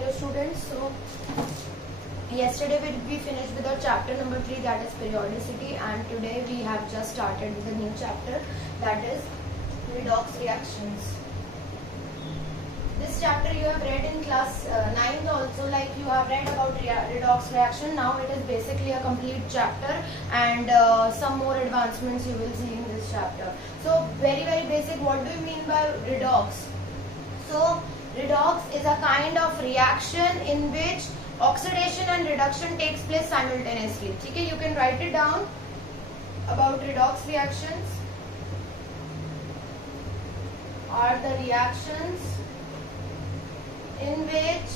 Hello students. So yesterday we finished with our chapter number 3, that is periodicity, and today we have just started with a new chapter, that is redox reactions. This chapter you have read in class 9th also, like you have read about redox reaction. Now it is basically a complete chapter, and some more advancements you will see in this chapter. So very basic, what do you mean by redox? So redox is a kind of reaction in which oxidation and reduction takes place simultaneously. Okay, you can write it down about redox reactions. Are the reactions in which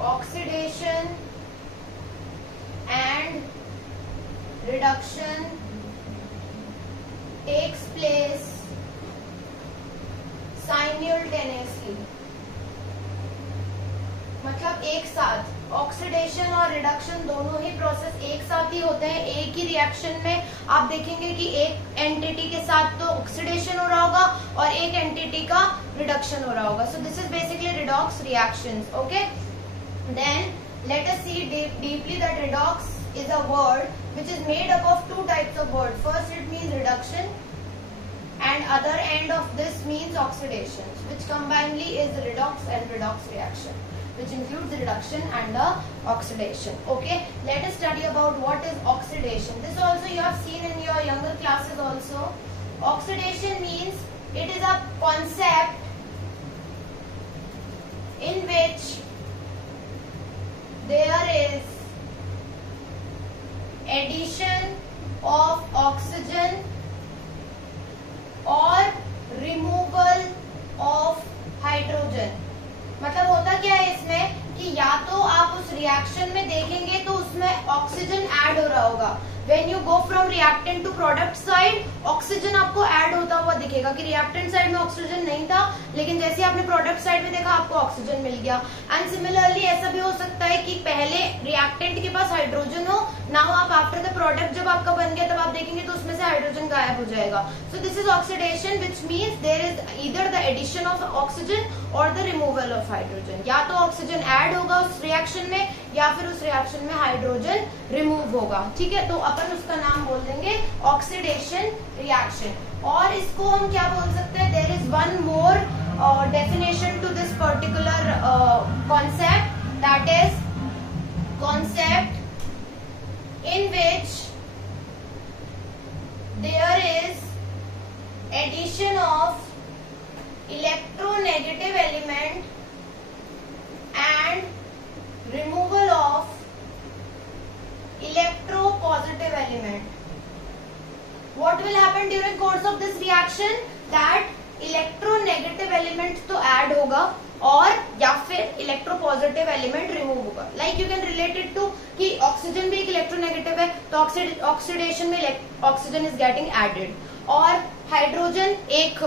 oxidation and reduction takes place simultaneously, मतलब एक साथ ऑक्सीडेशन और रिडक्शन दोनों ही प्रोसेस एक साथ ही होते हैं. एक ही रिएक्शन में आप देखेंगे कि एक एंटिटी के साथ तो ऑक्सीडेशन हो रहा होगा और एक एंटिटी का रिडक्शन हो रहा होगा. So this is basically redox reactions. Okay, then let us see deeply that redox is a word which is made up of two types of word. First it means reduction and other end of this means oxidation, which combinedly is the redox and redox reaction, which includes the reduction and the oxidation. Okay, let us study about what is oxidation. This also you have seen in your younger classes also. Oxidation means it is a concept in which there is addition of oxygen और removal of hydrogen. मतलब होता क्या है इसमें कि या तो आप उस रिएक्शन में देखेंगे तो उसमें ऑक्सीजन ऐड हो रहा होगा. When you go from reactant to product side, oxygen आपको ऐड होता हुआ दिखेगा कि रिएक्टेंट साइड में ऑक्सीजन नहीं था, लेकिन जैसे आपने प्रोडक्ट साइड में देखा आपको ऑक्सीजन मिल गया. एंड सिमिलरली ऐसा भी हो सकता है कि पहले रिएक्टेंट के पास हाइड्रोजन हो, नाउ आप आफ्टर द प्रोडक्ट जब आपका बन गया तब आप देखेंगे तो उसमें से हाइड्रोजन गायब हो जाएगा. So this is oxidation, which means there is either the addition of oxygen और द रिमूवल ऑफ हाइड्रोजन. या तो ऑक्सीजन ऐड होगा उस रिएक्शन में या फिर उस रिएक्शन में हाइड्रोजन रिमूव होगा. ठीक है, तो अपन उसका नाम बोल देंगे ऑक्सीडेशन रिएक्शन. और इसको हम क्या बोल सकते हैं, there is one more definition to this particular concept, that is concept in which there is addition of electronegative element and removal of electropositive element. What will happen during course of this reaction? That electronegative element तो add होगा और या फिर electropositive element remove होगा. Like you can relate it to कि oxygen भी एक electronegative है तो ऑक्सीडेशन में ऑक्सीजन इज गेटिंग एडेड, और हाइड्रोजन एक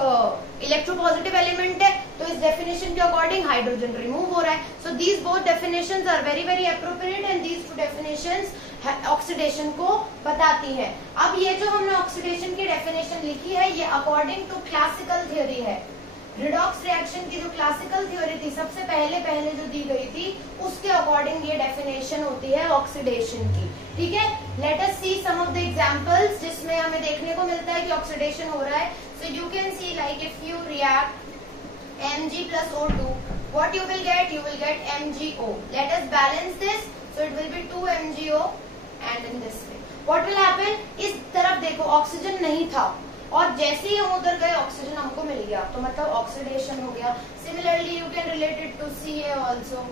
इलेक्ट्रोपॉजिटिव एलिमेंट है तो इस डेफिनेशन के अकॉर्डिंग हाइड्रोजन रिमूव हो रहा है. So these both definitions are very appropriate and these two definitions oxidation को बताती है. अब ये जो हमने ऑक्सीडेशन की डेफिनेशन लिखी है ये अकॉर्डिंग टू क्लासिकल थ्योरी है. रिडॉक्स रिएक्शन की जो क्लासिकल थ्योरी थी सबसे पहले जो दी गई थी उसके अकॉर्डिंग ये डेफिनेशन होती है ऑक्सीडेशन की. ठीक है, let us see some of the examples जिसमें हमें देखने को मिलता है कि ऑक्सीडेशन हो रहा है. So you can see like if you react Mg plus O2, what you will get MgO. Let us balance this, so it will be 2 MgO and in this way what will happen, इस तरफ देखो ऑक्सीजन नहीं था और जैसे ही हम उधर गए ऑक्सीजन हमको मिल गया तो मतलब ऑक्सीडेशन हो गया. Similarly you can relate it to Ca also.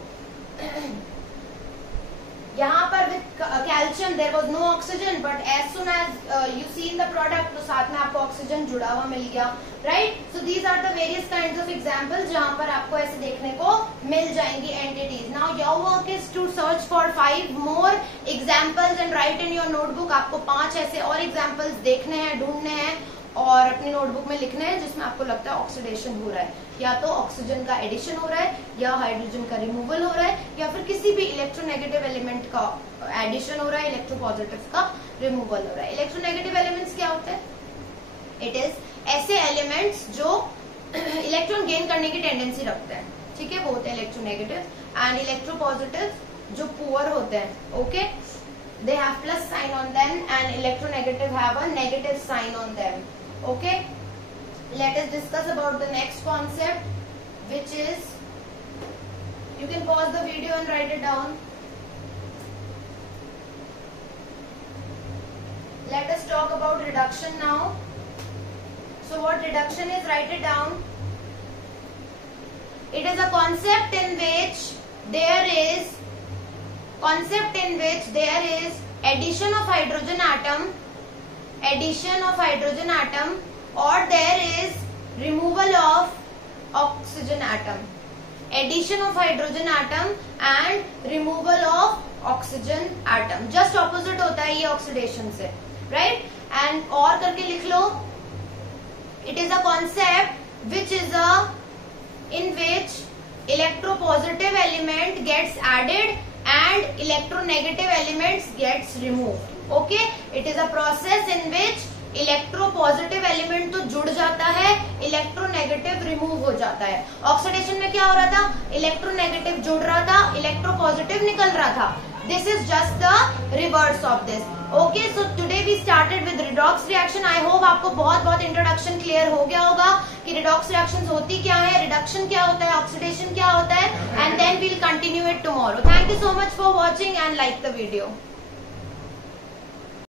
यहाँ पर with calcium there was no oxygen but as soon as you see in the product तो साथ में आपको ऑक्सीजन जुड़ा हुआ मिल गया. Right, so these are the various kinds of examples जहाँ पर आपको ऐसे देखने को मिल जाएंगी entities. Now your work is to search for 5 more examples and write in your notebook. आपको 5 ऐसे और एग्जांपल्स देखने हैं, ढूंढने हैं और अपनी नोटबुक में लिखना है जिसमें आपको लगता है ऑक्सीडेशन हो रहा है, या तो ऑक्सीजन का एडिशन हो रहा है या हाइड्रोजन का रिमूवल हो रहा है या फिर किसी भी इलेक्ट्रोनेगेटिव एलिमेंट का एडिशन हो रहा है, इलेक्ट्रोपॉजिटिव का रिमूवल हो रहा है. इलेक्ट्रोनेगेटिव एलिमेंट्स क्या होते हैं? इट इज ऐसे एलिमेंट्स जो इलेक्ट्रॉन गेन करने की टेंडेंसी रखते हैं. ठीक है, वो होते हैं इलेक्ट्रोनेगेटिव. एंड इलेक्ट्रोपॉजिटिव जो पुअर होते हैं, okay, they have plus sign on them and electronegative have a negative sign on them. Okay, let us discuss about the next concept, which is, you can pause the video and write it down. Let us talk about reduction now. So what reduction is, write it down. It is a concept in which there is addition of hydrogen atom, or there is removal of oxygen atom. Addition of hydrogen atom and removal of oxygen atom. Just opposite होता है ये oxidation से, right? And और करके लिख लो. It is a concept in which electropositive element gets added and electronegative elements gets removed. Okay, it is a process in which electropositive element तो जुड़ जाता है, इलेक्ट्रोनेगेटिव रिमूव हो जाता है. ऑक्सीडेशन में क्या हो रहा था, इलेक्ट्रोनेगेटिव जुड़ रहा था, इलेक्ट्रोपॉजिटिव निकल रहा था. This is just the reverse of this. Okay, so today we started with redox reaction. I hope आपको बहुत इंट्रोडक्शन क्लियर हो गया होगा कि रिडॉक्स रिएक्शंस होती क्या है, रिडक्शन क्या होता है, ऑक्सीडेशन क्या होता है, and then we'll continue it tomorrow. Thank you so much for watching and like the video.